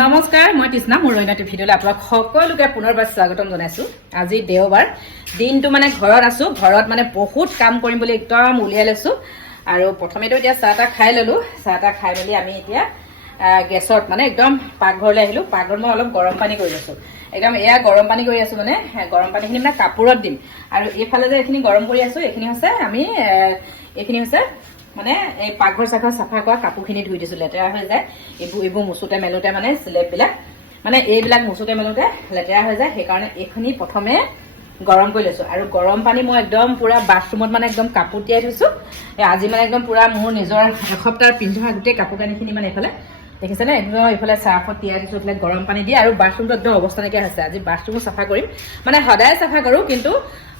নমস্কাৰ মই তৃষ্ণা মোৰ অন্যটি ভিডিঅ'লৈ আপোনাক সকলোকে পুনৰবাৰ স্বাগতম জনাইছো। আজি দেওবাৰ দিনটো মানে ঘৰত আছো, ঘৰত মানে বহুত কাম কৰিম বুলি একদম উলিয়াই লৈছো। আৰু প্ৰথমেতো এতিয়া চাহ খাই ললো, চাহ খাই মেলি আমি এতিয়া গেছত মানে একদম পাকঘৰলৈ আহিলো। পাকঘৰত মই অলপ গৰম পানী কৰি লৈছো, একদম এয়া গৰম পানী কৰি আছো। মানে গৰম পানীখিনি মানে কাপোৰত দিম। আৰু এইফালে যে এইখিনি গৰম কৰি আছো, এইখিনি হৈছে মানে এই পাকঘৰ চাকঘৰ চাফা কৰা কাপোৰখিনি ধুই দিছো, লেতেৰা হৈ যায় এইবোৰ মুচুতে মেলোতে, মানে স্লেববিলাক মানে এইবিলাক মুচুতে মেলোতে লেতেৰা হৈ যায়। সেইকাৰণে এইখিনি প্ৰথমে গৰম কৰি লৈছো। আৰু গৰম পানী মই একদম পুৰা বাথৰুমত মানে একদম কাপোৰ তিয়াই থৈছো। আজি মানে একদম পুৰা মোৰ নিজৰ এসপ্তাহ পিন্ধা গোটেই কাপোৰ কানিখিনি মানে এইফালে দেখিছেনে, একদম এইফালে চাৰ্ফত তিয়াই দিছো, এইফালে গৰম পানী দিয়ে। আৰু বাথৰুমটো একদম অৱস্থা নাইকিয়া হৈছে। আজি বাথৰুমো চাফা কৰিম, মানে সদায় চাফা কৰো, কিন্তু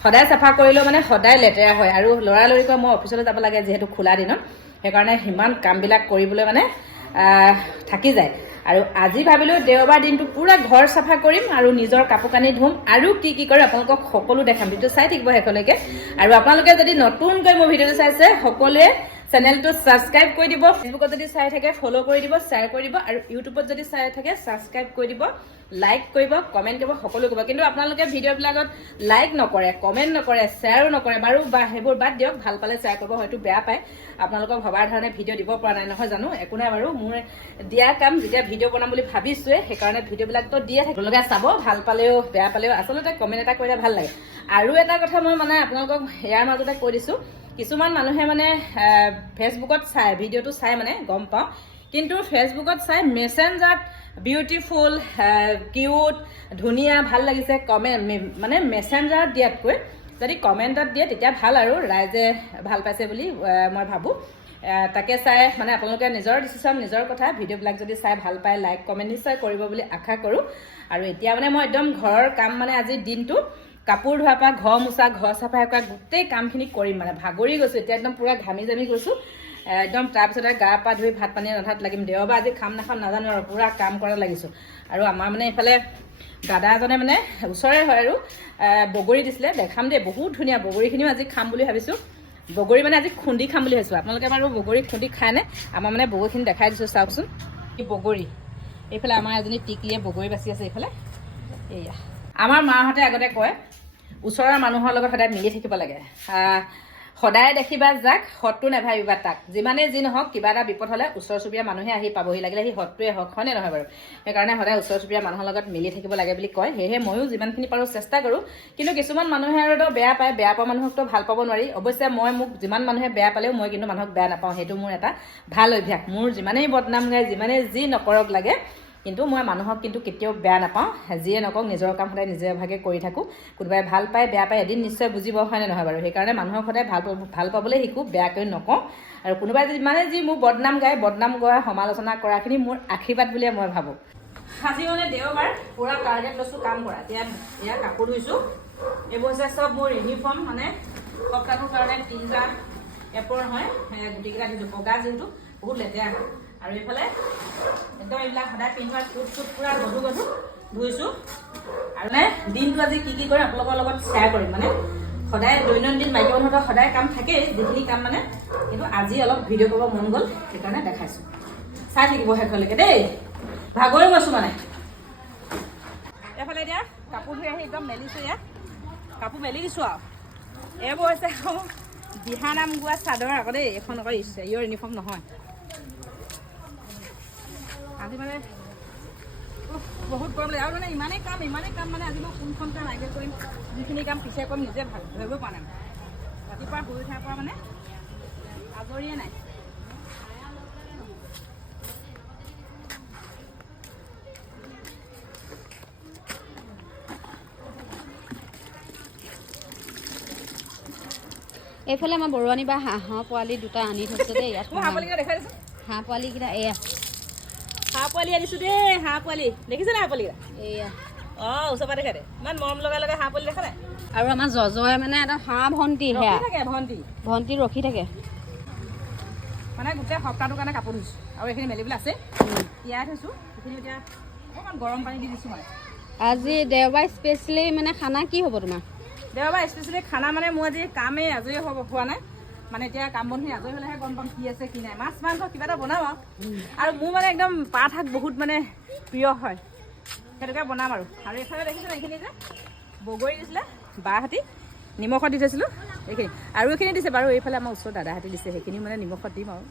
সদায় চাফা কৰিলেও মানে সদায় লেতেৰা হয়। আৰু লৰালৰিকৈ মই অফিচলৈ যাব লাগে যিহেতু খোলা দিনত, সেইকাৰণে সিমান কামবিলাক কৰিবলৈ মানে থাকি যায়। আৰু আজি ভাবিলো দেওবাৰ দিনটো পুৰা ঘৰ চাফা কৰিম আৰু নিজৰ কাপোৰ কানি ধুম, আৰু কি কৰে আপোনালোকক সকলো দেখাম। ভিডিঅ' চাই থাকিব শেষলৈকে। আৰু আপোনালোকে যদি নতুনকৈ মোৰ ভিডিঅ'টো চাইছে সকলোৱে চেনেলটো ছাবস্ক্ৰাইব কৰি দিব, ফেচবুকত যদি চাই থাকে ফ'ল' কৰি দিব, শ্বেয়াৰ কৰি দিব, আৰু ইউটিউবত যদি চাই থাকে ছাবস্ক্ৰাইব কৰি দিব, লাইক কৰিব, কমেণ্ট কৰিব, সকলো কৰিব। কিন্তু আপোনালোকে ভিডিঅ'বিলাকত লাইক নকৰে, কমেণ্ট নকৰে, শ্বেয়াৰো নকৰে বাৰু, বা সেইবোৰ বাদ দিয়ক, ভাল পালে শ্বেয়াৰ কৰিব, হয়তো বেয়া পায়, আপোনালোকক ভবাৰ ধৰণে ভিডিঅ' দিব পৰা নাই নহয় জানো, একো নাই বাৰু। মোৰ দিয়া কাম, যেতিয়া ভিডিঅ' বনাম বুলি ভাবিছোৱে সেইকাৰণে ভিডিঅ'বিলাকতো দিয়ে থাকিব, চাব, ভাল পালেও বেয়া পালেও আচলতে কমেণ্ট এটা কৰিলে ভাল লাগে। আৰু এটা কথা মই মানে আপোনালোকক ইয়াৰ মাজতে কৈ দিছো, কিছুমান মানুহে মানে ফেচবুকত চাই, ভিডিঅ'টো চাই মানে গম পাওঁ, কিন্তু ফেচবুকত চাই মেছেঞ্জাৰত বিউটিফুল, কিউট, ধুনীয়া, ভাল লাগিছে মানে মেছেঞ্জাৰত দিয়াতকৈ যদি কমেণ্টত দিয়ে তেতিয়া ভাল, আৰু ৰাইজে ভাল পাইছে বুলি মই ভাবোঁ। তাকে চাই মানে আপোনালোকে নিজৰ ডিচিশ্যন, নিজৰ কথা। ভিডিঅ'বিলাক যদি চাই ভাল পায় লাইক কমেণ্ট নিশ্চয় কৰিব বুলি আশা কৰোঁ। আৰু এতিয়া মানে মই একদম ঘৰৰ কাম মানে আজি দিনটো কাপোৰ ধোৱাৰ পৰা ঘৰ মোচা, ঘৰ চাফাই কৰা গোটেই কামখিনি কৰিম, মানে ভাগৰি গৈছোঁ এতিয়া, একদম পুৰা ঘামি জামি গৈছোঁ একদম। তাৰপিছতে গা পা ধুই ভাত পানী ৰন্ধাত লাগিম। দেওবাৰ আজি খাম নাখাম নাজানো আৰু পুৰা কাম কৰাত লাগিছোঁ। আৰু আমাৰ মানে এইফালে দাদা এজনে মানে ওচৰে হয় আৰু বগৰী দিছিলে, দেখাম দেই, বহুত ধুনীয়া বগৰীখিনিও আজি খাম বুলি ভাবিছোঁ। বগৰী মানে আজি খুন্দি খাম বুলি ভাবিছোঁ। আপোনালোকে বাৰু বগৰী খুন্দি খায়নে? আমাৰ মানে বগৰীখিনি দেখাই দিছোঁ, চাওকচোন এই বগৰী। এইফালে আমাৰ এজনী টিকলিয়ে বগৰী বাচি আছে, এইফালে এয়া। আমাৰ মাহঁতে আগতে কয় ওচৰৰ মানুহৰ লগত সদায় মিলি থাকিব লাগে। সদায় দেখিবা যাক, সৎটো নাভাবিবা তাক। যিমানেই যি নহওক, কিবা এটা বিপদ হ'লে ওচৰ চুবুৰীয়া মানুহে আহি পাবহি, লাগিলে সি সৎটোৱে হওক, হয়নে নহয় বাৰু? সেইকাৰণে সদায় ওচৰ চুবুৰীয়া মানুহৰ লগত মিলি থাকিব লাগে বুলি কয়। সেয়েহে ময়ো যিমানখিনি পাৰোঁ চেষ্টা কৰোঁ। কিন্তু কিছুমান মানুহে আৰু বেয়া পায়, বেয়া পোৱা মানুহকতো ভাল পাব নোৱাৰি। অৱশ্যে মোক যিমান মানুহে বেয়া পালেও মই কিন্তু মানুহক বেয়া নাপাওঁ, সেইটো মোৰ এটা ভাল অভ্যাস। মোৰ যিমানেই বদনাম গায়, যিমানেই যি নকৰক লাগে, কিন্তু মই মানুহক কিন্তু কেতিয়াও বেয়া নাপাওঁ। যিয়ে নকওক নিজৰ কাম সদায় নিজে ভাগে কৰি থাকোঁ। কোনোবাই ভাল পায় বেয়া পায় এদিন নিশ্চয় বুজিব, হয়নে নহয় বাৰু? সেইকাৰণে মানুহক সদায় ভাল পাবলৈ শিকোঁ, বেয়াকৈ নকওঁ। আৰু কোনোবাই যিমানে যি মোৰ বদনাম গায়, বদনাম গোৱা সমালোচনা কৰাখিনি মোৰ আশীৰ্বাদ বুলিয়ে মই ভাবোঁ। আজি মানে দেওবাৰ, পুৰা টাৰ্গেট লৈছোঁ কাম কৰা। এতিয়া এয়া কাপোৰ ধুইছোঁ, এইবোৰ হৈছে চব মোৰ ইউনিফৰ্ম, মানে সপ্তাহটোৰ কাৰণে 3টা এপৰ হয়, গোটেইকেইটা ধুইছোঁ। বগা যিহেতু বহুত লেতেৰা হয়। আৰু এইফালে একদম এইবিলাক সদায় পিন্ধোৱা চুট পুৰা গধুৰ ধুইছোঁ। আৰু মানে দিনটো আজি কি কৰিম আপোনালোকৰ লগত শ্বেয়াৰ কৰিম। মানে সদায় দৈনন্দিন মাইকী মানুহৰ সদায় কাম থাকেই, যিখিনি কাম মানে, কিন্তু আজি অলপ ভিডিঅ' কৰিব মন গ'ল, সেইকাৰণে দেখাইছোঁ। চাই থাকিব শেষলৈকে দেই, ভাগৰি গৈছোঁ মানে। এইফালে এতিয়া কাপোৰ ধুই আহি একদম মেলিছোঁ, ইয়াত কাপোৰ মেলি দিছোঁ। আৰু এইবোৰ হৈছে দিহানাম গোৱা চাদৰ আকৌ দেই, এখন আকৌ ইয়ৰ ইউনিফৰ্ম নহয়। আজি মানে বহুত গৰম লাগে, আৰু মানে ইমানেই কাম মানে আজি মই কোনখন কাম আগে কৰিম, যিখিনি কাম পিছে কৰিম নিজে ভাবিব পৰা নাই। ৰাতিপুৱা শুই উঠাৰ পৰা মানে আজৰিয়ে নাই। এইফালে আমাৰ বৰুৱানী বা হাঁহৰ পোৱালি দুটা আনি থৈছে দেই। ইয়াত হাঁহ পোৱালিকেইটা দেখাই দিছোঁ, হাঁহ পোৱালিকেইটা এয়া হাঁহ পোৱালি আনিছোঁ দেই। হাঁহ পোৱালি দেখিছে নাই? হাঁহ পোৱালিকেইটা এয়া ওচৰৰ পৰা দেখা দে, ইমান মৰম লগাই হাঁহ পোৱালি দেখা নাই? আৰু আমাৰ জজয়ে মানে এটা হাঁহ ভণ্টি, সেয়া থাকে ভণ্টি ৰখি থাকে। মানে গোটেই সপ্তাহটোৰ কাৰণে কাপোৰ ধুইছোঁ, আৰু এইখিনি মেলিবলৈ আছে, তিয়াই থৈছোঁ। সেইখিনি এতিয়া অকণমান গৰম পানী দি দিছোঁ। মানে আজি দেওবাৰ স্পেচিয়েলি মানে খানা কি হ'ব তোমাৰ? দেওবাৰ স্পেচিয়েলি খানা মানে মোৰ আজি কামেই আজৰি হোৱা নাই। মানে এতিয়া কাম বনখিনি আজৰি হ'লেহে গম পাম কি আছে কি নাই। মাছ মাংস কিবা এটা বনাম আৰু মোৰ মানে একদম পাত শাক বহুত মানে প্ৰিয় হয়, সেইটোকে বনাম আৰু এইফালে দেখিছোঁ এইখিনি যে বগৰী দিছিলে বাহঁতি নিমখত দি থৈছিলোঁ এইখিনি, আৰু এইখিনি দিছে বাৰু এইফালে আমাৰ ওচৰৰ দাদাহঁতি দিছে, সেইখিনি মানে নিমখত দিম আৰু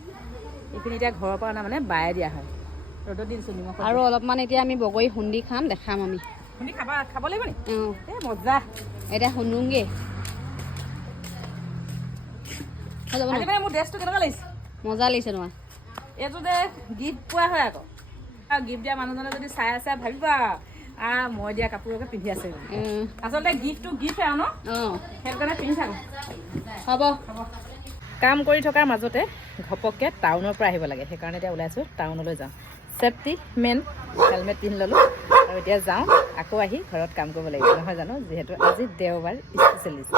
এইখিনি এতিয়া ঘৰৰ পৰা অনা মানে বায়ে দিয়া হয়, ৰ'দত দি দিছোঁ নিমখত। আৰু অলপমান এতিয়া আমি বগৰী খুন্দি খাম, দেখাম আমি। খুন্দি খাব লাগিব নি? অঁ এই মজা। এতিয়া শুনোগে। আজি মানে মোৰ ড্ৰেছটো কেনেকুৱা লাগিছে? মজা লাগিছে তোমাৰ। এইটো যে গিফ্ট পোৱা হয় আকৌ, আৰু গিফ্ট দিয়া মানুহজনে যদি চাই আছে ভাবিবা মই দিয়া কাপোৰকে পিন্ধি আছে। আচলতে গিফ্টটো গিফ্ট আৰু ন, অঁ সেইটো কাৰণে পিন্ধি থাকোঁ। হ'ব। কাম কৰি থকাৰ মাজতে ঘপককৈ টাউনৰ পৰা আহিব লাগে, সেইকাৰণে এতিয়া ওলাইছোঁ টাউনলৈ যাওঁ। ছেফটি মেন হেলমেট পিন্ধি ল'লোঁ আৰু এতিয়া যাওঁ, আকৌ আহি ঘৰত কাম কৰিব লাগিব নহয় জানো, যিহেতু আজি দেওবাৰ স্পেচিয়েলিষ্ট।